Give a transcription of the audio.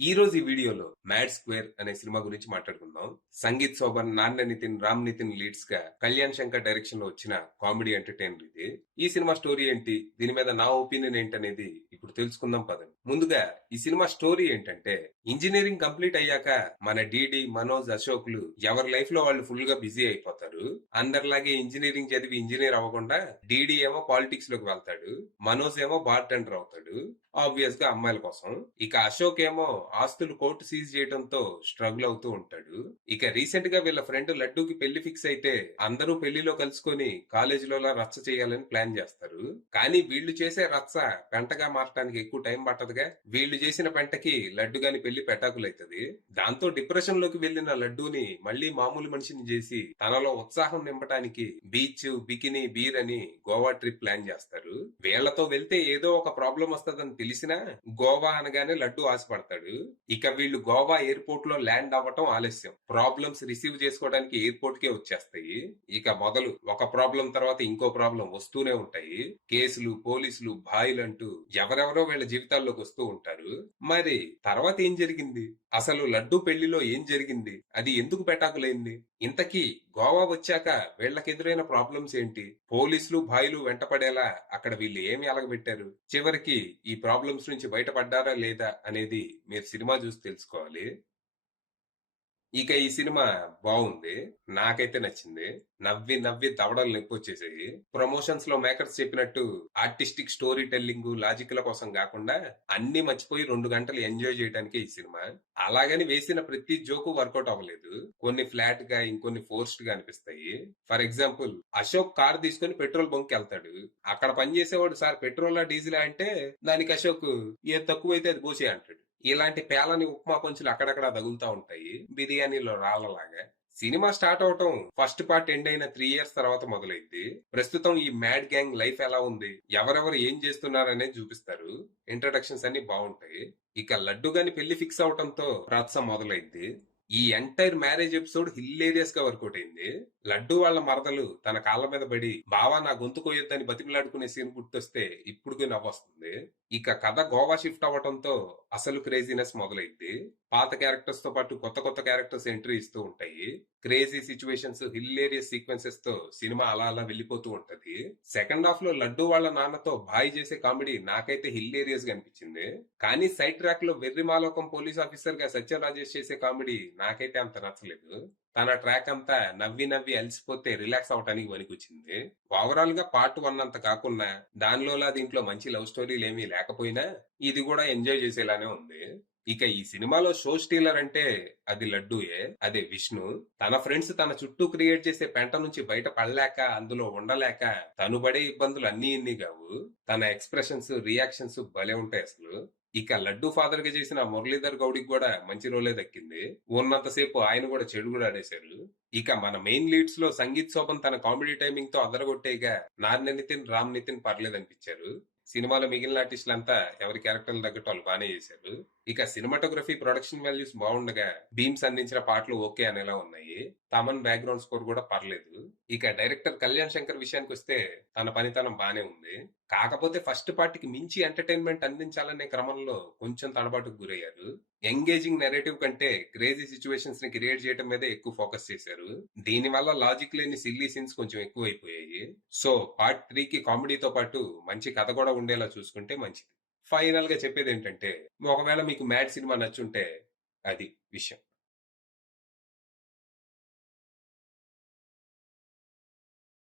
ఈ రోజు ఈ వీడియోలో మ్యాడ్ స్క్వేర్ అనే సినిమా గురించి మాట్లాడుకుందాం. సంగీత్ శోభన్, నాన్న నితిన్, రామ్ నితిన్ లీడ్స్ గా కళ్యాణ్ శంకర్ డైరెక్షన్ లో వచ్చిన కామెడీ ఎంటర్టైనర్ ఇది. ఈ సినిమా స్టోరీ ఏంటి, దీని మీద నా ఒపీనియన్ ఏంటనేది ఇప్పుడు తెలుసుకుందాం పదండి. ముందుగా ఈ సినిమా స్టోరీ ఏంటంటే, ఇంజనీరింగ్ కంప్లీట్ అయ్యాక మన డిడి, మనోజ్, అశోక్లు ఎవరి లైఫ్ లో వాళ్ళు ఫుల్ గా బిజీ అయిపోతారు. అందరిలాగే ఇంజనీరింగ్ చదివి ఇంజనీర్ అవ్వకుండా డిడి ఏమో పాలిటిక్స్ లోకి వెళ్తాడు, మనోజ్ ఏమో బార్ టెండర్ అవుతాడు, ఆబ్వియస్ గా అమ్మాయిల కోసం. ఇక అశోక్ ఏమో ఆస్తులు కోర్టు సీజ్ చేయడంతో స్ట్రగుల్ అవుతూ ఉంటాడు. ఇక రీసెంట్ గా వీళ్ళ ఫ్రెండ్ లడ్డూకి పెళ్లి ఫిక్స్ అయితే అందరూ పెళ్లిలో కలుసుకొని కాలేజీలో రచ్చ చేయాలని ప్లాన్ చేస్తారు. కానీ వీళ్ళు చేసే రచ్చ పెంటగా మార్చడానికి ఎక్కువ టైం పట్టదుగా. వీళ్ళు చేసిన పెంటకి లడ్డు గాని పెళ్లి పెటాకులైతది. దాంతో డిప్రెషన్ లోకి వెళ్లిన లడ్డూని మళ్లీ మామూలు మనిషిని చేసి తనలో ఉత్సాహం నింపడానికి బీచ్, బికినీ, బీర్ అని గోవా ట్రిప్ ప్లాన్ చేస్తారు. వీళ్లతో వెళ్తే ఏదో ఒక ప్రాబ్లం వస్తుందని తెలిసినా గోవా అనగానే లడ్డు ఆశపడతాడు. ఇక వీళ్ళు గోవా ఎయిర్పోర్ట్ లో ల్యాండ్ అవ్వటం ఆలస్యం. ప్రాబ్లమ్స్ రిసీవ్ చేసుకోవడానికి ఎయిర్పోర్ట్ కే వచ్చేస్తాయి. ఇక మొదలు ఒక ప్రాబ్లం తర్వాత ఇంకో ప్రాబ్లం వస్తూనే ఉంటాయి. కేసులు, పోలీసులు, బాయిలు అంటూ ఎవరెవరో వీళ్ళ జీవితాల్లోకి వస్తూ ఉంటారు. మరి తర్వాత ఏం జరిగింది, అసలు లడ్డు పెళ్లిలో ఏం జరిగింది, అది ఎందుకు పెటాకులైంది, ఇంతకీ గోవా వచ్చాక వీళ్ళకెదురైన ప్రాబ్లమ్స్ ఏంటి, పోలీసులు బాయిలు వెంటపడేలా అక్కడ వీళ్ళు ఏమి అలగబెట్టారు, చివరికి ఈ ప్రాబ్లమ్స్ నుంచి బయటపడ్డారా లేదా అనేది మీరు సినిమా చూసి తెలుసుకోవాలి. ఇక ఈ సినిమా బాగుంది, నాకైతే నచ్చింది. నవ్వి నవ్వి దవడలు నొప్పి వచ్చేసాయి. ప్రమోషన్స్ లో మేకర్స్ చెప్పినట్టు ఆర్టిస్టిక్ స్టోరీ టెల్లింగ్, లాజిక్ల కోసం కాకుండా అన్ని మర్చిపోయి 2 గంటలు ఎంజాయ్ చేయడానికి ఈ సినిమా. అలాగని వేసిన ప్రతి జోకు వర్కౌట్ అవ్వలేదు. కొన్ని ఫ్లాట్ గా, ఇంకొన్ని ఫోర్స్డ్ గా అనిపిస్తాయి. ఫర్ ఎగ్జాంపుల్, అశోక్ కార్ తీసుకుని పెట్రోల్ బంక్ వెళ్తాడు. అక్కడ పనిచేసేవాడు, సార్ పెట్రోలా డీజిలా అంటే దానికి అశోక్ ఏ తక్కువైతే అది పోసే అంటాడు. ఇలాంటి పేలని ఉప్మా పంచులు అక్కడక్కడ తగులుతా ఉంటాయి, బిర్యానీలో రాళ్లలాగా. సినిమా స్టార్ట్ అవటం ఫస్ట్ పార్ట్ ఎండ్ అయిన 3 years తర్వాత మొదలైంది. ప్రస్తుతం ఈ మ్యాడ్ గ్యాంగ్ లైఫ్ ఎలా ఉంది, ఎవరెవరు ఏం చేస్తున్నారు అనేది చూపిస్తారు. ఇంట్రడక్షన్స్ అన్ని బాగుంటాయి. ఇక లడ్డు గాని పెళ్లి ఫిక్స్ అవటంతో రచ్చ మొదలైంది. ఈ ఎంటైర్ మ్యారేజ్ ఎపిసోడ్ హిల్లేరియస్ గా వర్కౌట్ అయింది. లడ్డు వాళ్ళ మరదలు తన కాళ్ళ మీద పడి బావా నా గొంతు కోయొద్దని బతిమిలాడుకునే సీన్ గుర్తొస్తే ఇప్పుడు నవ్వొస్తుంది. ఇక కథ గోవా షిఫ్ట్ అవ్వటంతో అసలు క్రేజీనెస్ మొదలైంది. పాత క్యారెక్టర్స్ తో పాటు కొత్త కొత్త క్యారెక్టర్స్ ఎంట్రీ ఇస్తూ ఉంటాయి. క్రేజీ సిచ్యువేషన్స్, హిల్లేరియస్ సీక్వెన్సెస్ తో సినిమా అలా అలా వెళ్లిపోతూ ఉంటది. సెకండ్ హాఫ్ లో లడ్డు వాళ్ళ నాన్నతో బాయ్ చేసే కామెడీ నాకైతే హిల్లేరియస్ గా అనిపించింది. కానీ సైడ్ ట్రాక్ లో వెర్రి మాలోకం పోలీస్ ఆఫీసర్ గా సత్య రాజేష్ చేసే కామెడీ నాకైతే అంత నచ్చలేదు. తన ట్రాక్ అంతా నవ్వి నవ్వి అలసిపోతే రిలాక్స్ అవటానికి పనికొచ్చింది. ఓవరాల్ గా పార్ట్ 1 అంత కాకున్నా, దానిలోలా దీంట్లో మంచి లవ్ స్టోరీలు ఏమీ లేకపోయినా ఇది కూడా ఎంజాయ్ చేసేలానే ఉంది. ఇక ఈ సినిమాలో షో స్టీలర్ అంటే అది లడ్డూయే. అదే విష్ణు. తన ఫ్రెండ్స్ తన చుట్టూ క్రియేట్ చేసే పెంట నుంచి బయట పడలేక, అందులో ఉండలేక తను పడే ఇబ్బందులు అన్ని ఇన్ని కావు. తన ఎక్స్ప్రెషన్స్, రియాక్షన్స్ భలే ఉంటాయి అసలు. ఇక లడ్డు ఫాదర్ గా చేసిన మురళీధర్ గౌడికి కూడా మంచి రోలే దక్కింది. ఉన్నంతసేపు ఆయన కూడా చెడు కూడా ఆడేశారు. ఇక మన మెయిన్ లీడ్స్ లో సంగీత్ శోభన్ తన కామెడీ టైమింగ్ తో అదరగొట్టేగా నాన్న నితిన్, రామ్ నితిన్ పర్లేదనిపించారు. సినిమాలో మిగిలిన ఆర్టిస్టులంతా ఎవరి క్యారెక్టర్లు తగ్గట్టు వాళ్ళు బానే చేశారు. ఇక సినిమాటోగ్రఫీ, ప్రొడక్షన్ వాల్యూస్ బాగుండగా బీమ్స్ అందించిన పాటలు ఓకే అనేలా ఉన్నాయి. తమన్ బ్యాక్గ్రౌండ్ స్కోర్ కూడా పర్లేదు. ఇక డైరెక్టర్ కళ్యాణ్ శంకర్ విషయానికి వస్తే తన పనితనం బానే ఉంది. కాకపోతే ఫస్ట్ పార్ట్ కి మించి ఎంటర్టైన్మెంట్ అందించాలనే క్రమంలో కొంచెం తడబాటుకు గురయ్యారు. ఎంగేజింగ్ నెరేటివ్ కంటే క్రేజీ సిచ్యువేషన్స్ ని క్రియేట్ చేయడం మీదే ఎక్కువ ఫోకస్ చేశారు. దీని వల్ల లాజిక్ లేని సిల్లీ సీన్స్ కొంచెం ఎక్కువైపోయాయి. సో పార్ట్ 3 కి కామెడీతో పాటు మంచి కథ కూడా ఉండేలా చూసుకుంటే మంచిది. ఫైనల్ గా చెప్పేది ఏంటంటే, ఒకవేళ మీకు మ్యాడ్ సినిమా నచ్చుంటే అది విషయం.